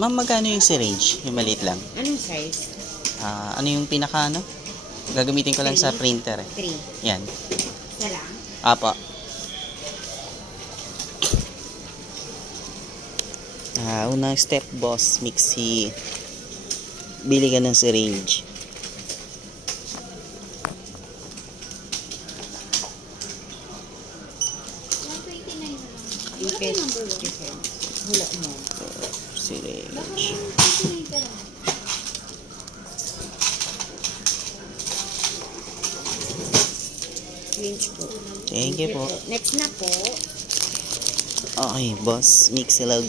Ma'am, magkano yung syringe? Yung maliit lang. Anong size? Ano yung pinaka ano? Gagamitin ko lang sa printer. 3. Yan. Isa lang? Apa. Unang step, boss, Mixi. Bili ka ng syringe. Wala mo. Syringe. Syringe po. Thank you po. Next na po. Okay, boss, Mixilog.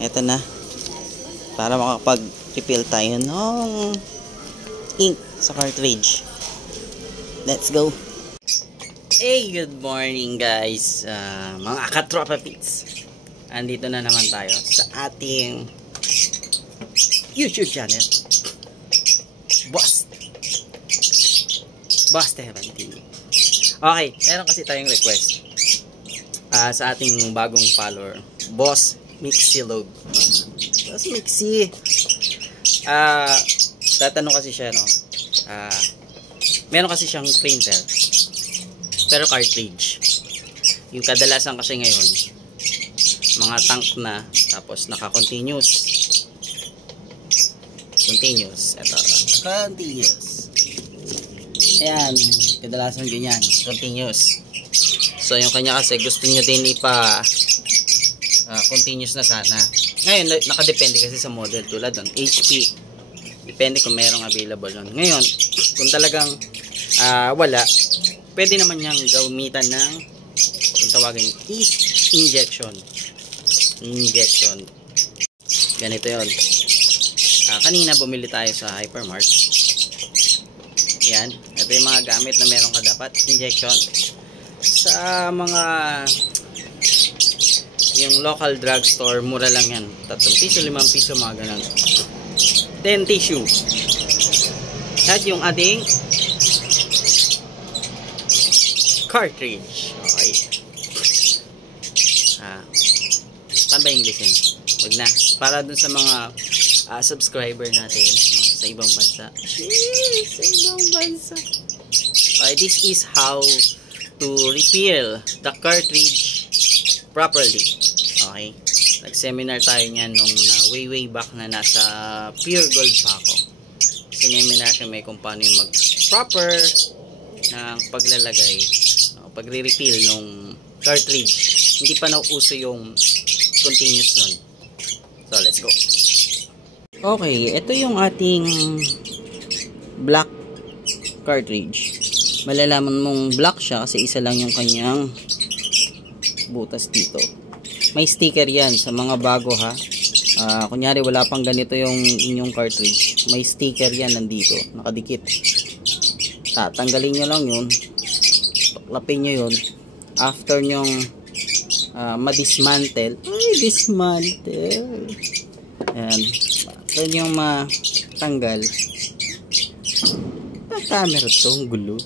Eto na. Para makapag-refill tayo ng ink sa cartridge. Let's go. Hey, good morning guys. Mga katropa pits. Andito na naman tayo sa ating YouTube channel. Boss Teban TV. Okay, meron kasi tayong request sa ating bagong follower, Boss Mixilog. Boss Mixi. Tatanong kasi siya, no? Meron kasi siyang printer, pero cartridge. Yung kadalasan kasi ngayon, mga tank na, tapos naka-continuous. Ito. Continuous. Ayan. Kadalasan ganyan. Continuous. So, yung kanya kasi gusto niya din continuous na sana. Ngayon, nakadepende kasi sa model. Tulad nun, HP. Depende kung merong available nun. Ngayon, kung talagang wala, pwede naman niyang gamitan ng, kung tawagin, is injection. Ganito yun. Kanina bumili tayo sa Hypermart. Yan. Ito yung mga gamit na meron ka dapat. Injection. Sa mga yung local drugstore, mura lang yan. 3 piso, 5 piso, mga ganun. Then tissue. At yung ating cartridge. Okay. Paano ba Englishin? Wag na. Para dun sa mga subscriber natin, no, sa ibang bansa. Sa ibang bansa. Okay, this is how to refill the cartridge properly. Okay. Nag-seminar tayo niyan nung way back na nasa Pure Gold pa ako. Seminar kami kung paano yung mag-proper ng paglalagay, pagre-refill nung cartridge. Hindi pa nauuso yung continuous nun. So, let's go. Okay, ito yung ating black cartridge. Malalaman mong black siya kasi isa lang yung kanyang butas dito. May sticker yan sa mga bago, ha. Kunyari wala pang ganito yung inyong cartridge, may sticker yan nandito, nakadikit. Tatanggalin nyo lang yun, tuklapin nyo yun. After nyong dismantle, ayan, after nyong matanggal, camera tong gulo.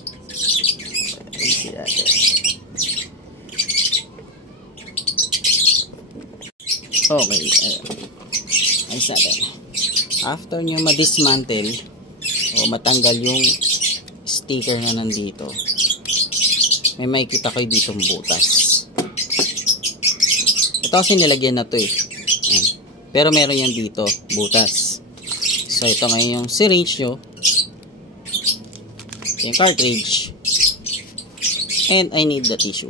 Okay, ayos natin. After nyo ma-dismantle o matanggal yung sticker na nandito, may makikita kayo ditong butas. Ito kasi nilagyan na to eh. Ayan. Pero meron yan dito, butas. So ito ngayon yung syringe nyo, yung cartridge, and I need the tissue.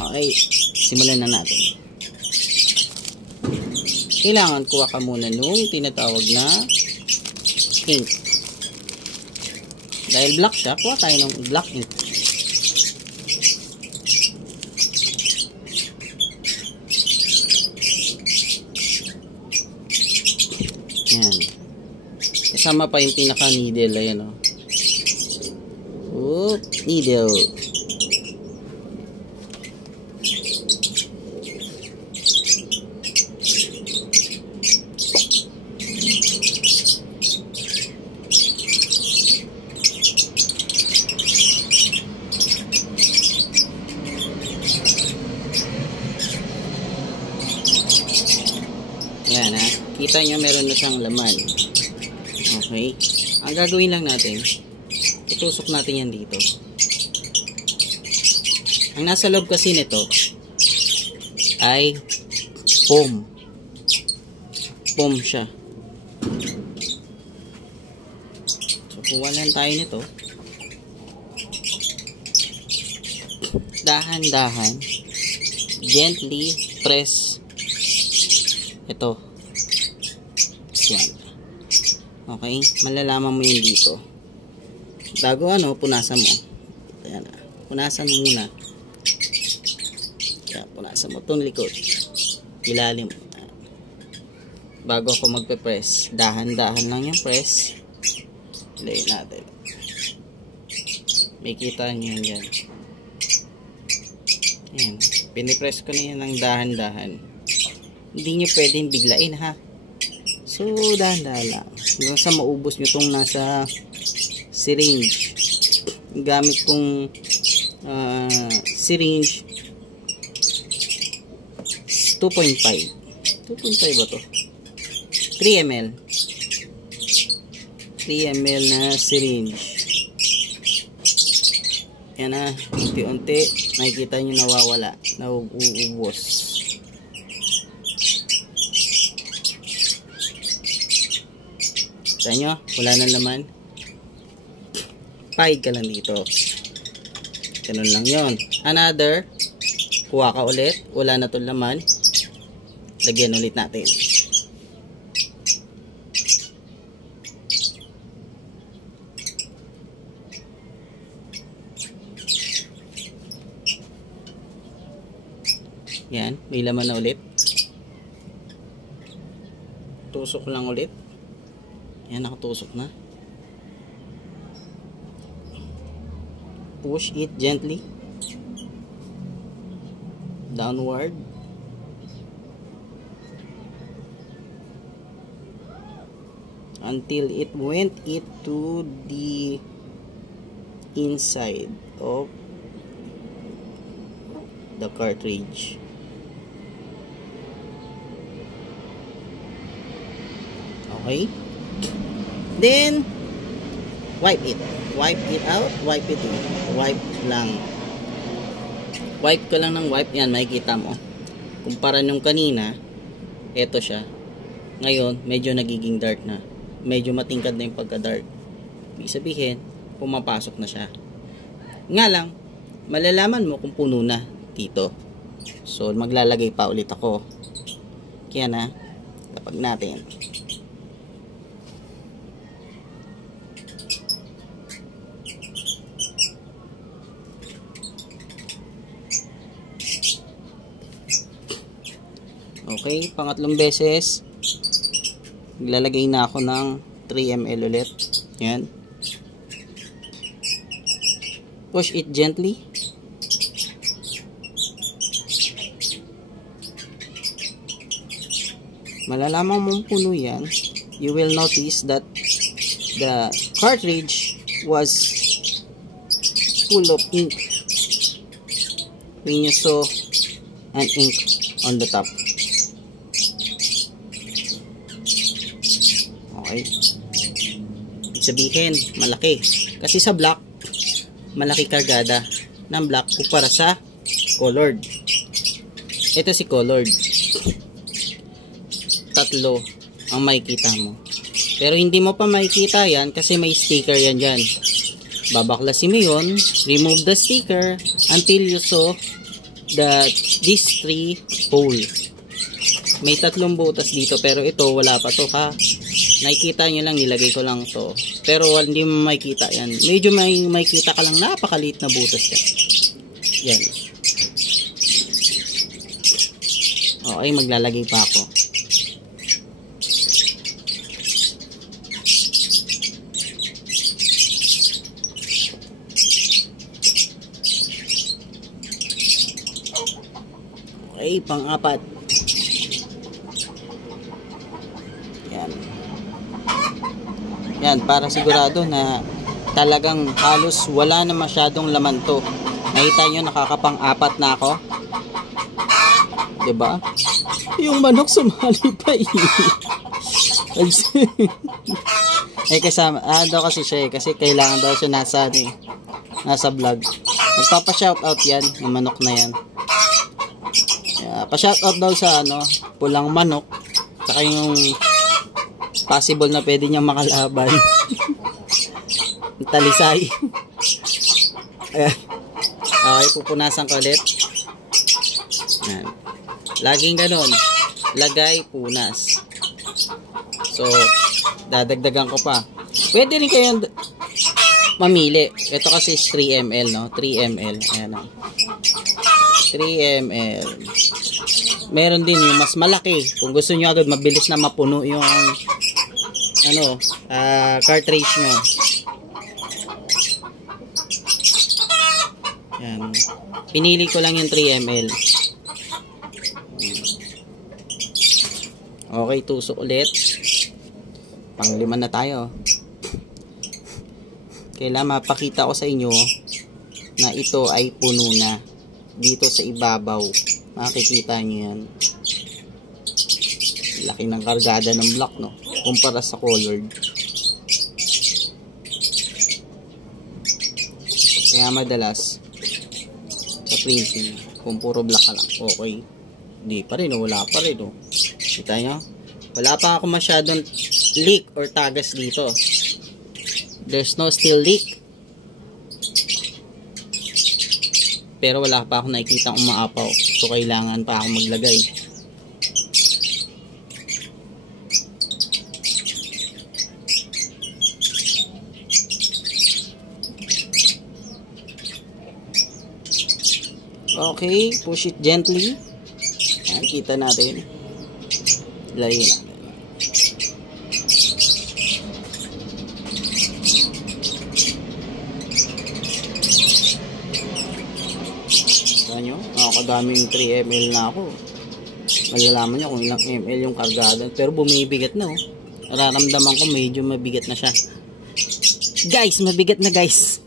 Okay, simulan na natin. Kailangan kuha ka muna nung tinatawag na ink. Dahil black siya, kuha tayo ng black ink. Yan. Kasama pa yung pinaka needle. Ayan o. Needle. Yan ha. Kita nyo, meron na siyang laman. Okay. Ang gagawin lang natin, itusok natin yan dito. Ang nasa loob kasi nito ay foam. Foam siya. So, kuha lang tayo nito. Dahan-dahan. Gently press ito. Yan. Okay? Malalaman mo yun dito. Bago punasan mo. Ayan. Punasan muna. Ayan, punasan mo itong likod. Ilalim. Bago ako magpe-press. Dahan-dahan lang yung press. Ilayin natin. May kita nyo yan dyan. Ayan. Pinipress ko na yan ng dahan-dahan. Hindi nyo pwedeng biglain ha. So, dahan-dahan lang. Hanggang sa maubos nyo itong nasa syringe. Gamit kong syringe 2.5. 2.5 ba to? 3 ml. 3 ml na syringe. Yan na. Unti-unti. Nakikita nyo nawawala. Nauubos. Kita nyo? Wala na naman. Pahid ka lang dito. Ganun lang yon. Another. Kuha ka ulit. Wala na itong laman. Lagyan ulit natin. Yan. May laman na ulit. Tusok lang ulit. Yan. Nakatusok na. Push it gently. Downward. Until it went into the inside of the cartridge. Okay. Then wipe it. Wipe it out. Wipe it in. Wipe lang. Wipe ko lang ng wipe. Yan, makikita mo. Kumpara nung kanina, eto siya. Ngayon, medyo nagiging dark na. Medyo matingkad na yung pagka-dark. Ibig sabihin, pumapasok na siya. Nga lang, malalaman mo kung puno na dito. So, maglalagay pa ulit ako. Kaya na, tapag natin. Okay, pangatlong beses maglalagay na ako ng 3 ml ulit. Yan. Push it gently. Malalaman mong puno yan. You will notice that the cartridge was full of ink when you saw an ink on the top. Okay. Ibig sabihin, malaki. Kasi sa black, malaki kargada ng black kumpara sa colored. Ito si colored. Tatlo ang makikita mo. Pero hindi mo pa makikita yan kasi may sticker yan dyan. Babaklasin mo yun, remove the sticker until you saw these 3 holes. May 3 butas dito pero ito wala pa to ha. Nakikita nyo lang, nilagay ko lang to. Pero hindi mo makikita yan. Medyo may makikita ka lang, napakaliit na butas yan. Yan. Okay, maglalagay pa ako. Okay, pang-apat. Yan. Yan, para sigurado na talagang halos wala na masyadong laman to. Nakita nyo, nakakapang-apat na ako. Diba? Yung manok sumali pa eh. Eh kasama, daw kasi siya kasi kailangan daw siya nasa vlog. Nagpapa-shoutout yan, yung manok na yan. Pa-shoutout daw sa pulang manok, saka yung possible na pwede niyang makalaban. Talisay. Ayan. Okay, pupunasan ko ulit. Ayan. Laging ganon. Lagay, punas. So, dadagdagan ko pa. Pwede rin kayong mamili. Ito kasi is 3 ml, no? 3 ml. Ayan na. 3 ml. Meron din yung mas malaki. Kung gusto nyo agad mabilis na mapuno yung cartridge nyo. Ayan. Pinili ko lang yung 3 ml. Okay, tusok ulit. Pang-5 na tayo. Kailangan mapakita ko sa inyo na ito ay puno na. Dito sa ibabaw. Makikita nyo yan. Laki ng kargada ng block, no? Kumpara sa colored. Kaya madalas sa printing, kung puro black ka lang, okay. Hindi pa rin, wala pa rin, no? Kita nyo? Wala pa ako masyadong leak or tagas dito. There's no still leak. Pero wala pa ako nakikita umaapaw. So kailangan pa ako maglagay. Okay, push it gently. Yan, kita natin. Lagyan natin. Nyo, nakakadaming 3 ml na ako. Malalaman nyo kung ilang ml yung kargada. Pero bumibigat na, oh. Nararamdaman ko medyo mabigat na siya. Guys, mabigat na, guys.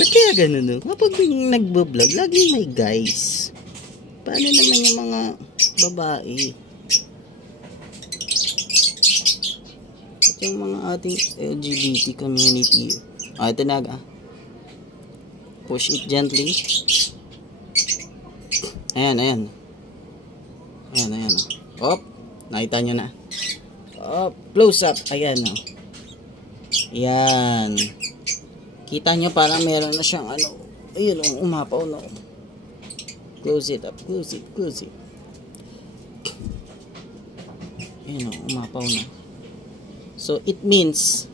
Ba't kaya ganun, no? Kapag nagbablog, lagi may guys. Paano naman yung mga babae? At yung mga ating LGBT community. Ito na, push it gently. Ayan, ayan. Ayan, ayan. Op, nakita nyo na. Op, close up. Ayan, oh. Ayan. Kita nyo parang meron na siyang ayun, umapaw, no. Close it up, close it, close it. Ayan, oh, umapaw na. So, it means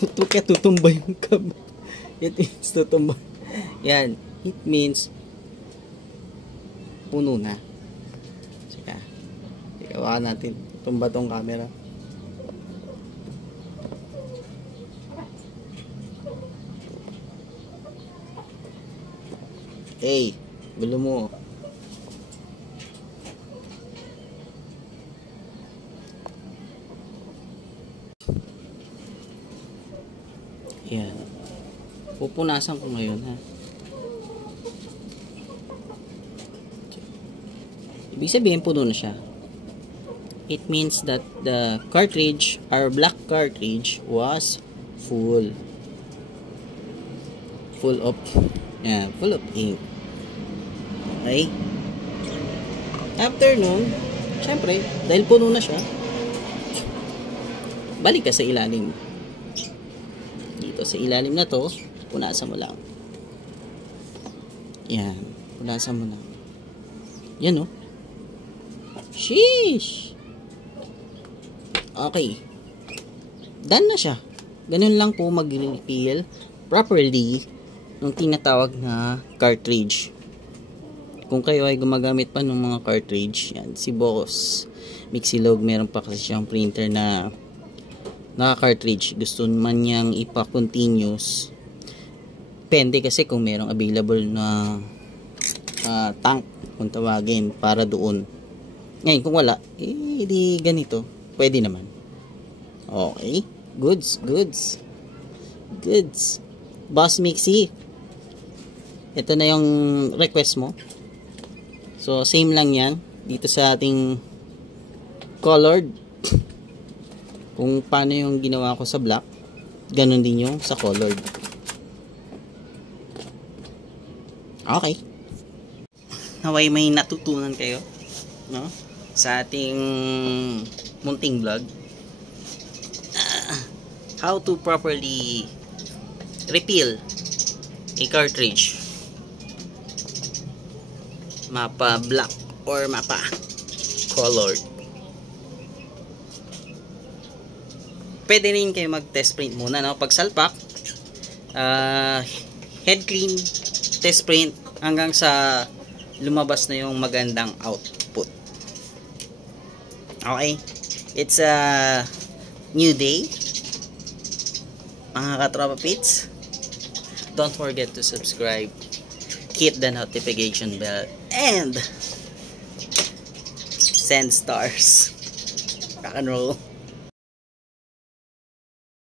ito kaya tutumba yung cab. It means tutumba. Yan. It means puno na. Sika. Ikawakan natin. Tumba tong camera. Hey, gulo mo. Yan. Pupunasan ko ngayon, ha. Ibig sabihin puno na siya. It means that the cartridge, our black cartridge, was full. Full of, full of ink. Okay? After nun, syempre, dahil puno na siya, balik ka sa ilalim. Dito sa ilalim na to, punasan mo lang. Yan, punasan mo lang. Yan, oh. Sheesh! Okay. Done na siya. Ganun lang po mag-refill properly ng tinatawag na cartridge. Kung kayo ay gumagamit pa ng mga cartridge, yan, si Boss Mixilog, meron pa kasi siyang printer na naka-cartridge. Gusto man niyang ipa-continuous. Depende kasi kung merong available na tank, kung tawagin, para doon. Ngayon, kung wala, di ganito. Pwede naman. Okay. Goods, goods. Goods. Boss Mixie. Ito na yung request mo. So, same lang yan. dito sa ating colored. Kung paano yung ginawa ko sa black, ganun din yung sa colored. Okay. Naway may natutunan kayo, no? Sa ating munting vlog. How to properly refill a cartridge. Mapa black or mapa colored. Pwede rin kayo mag-test print muna, no? Pag salpak, head clean, test print, hanggang sa lumabas na yung magandang output. Okay? It's a new day, mga katropa pits. Don't forget to subscribe, hit the notification bell, and send stars. Rock and roll.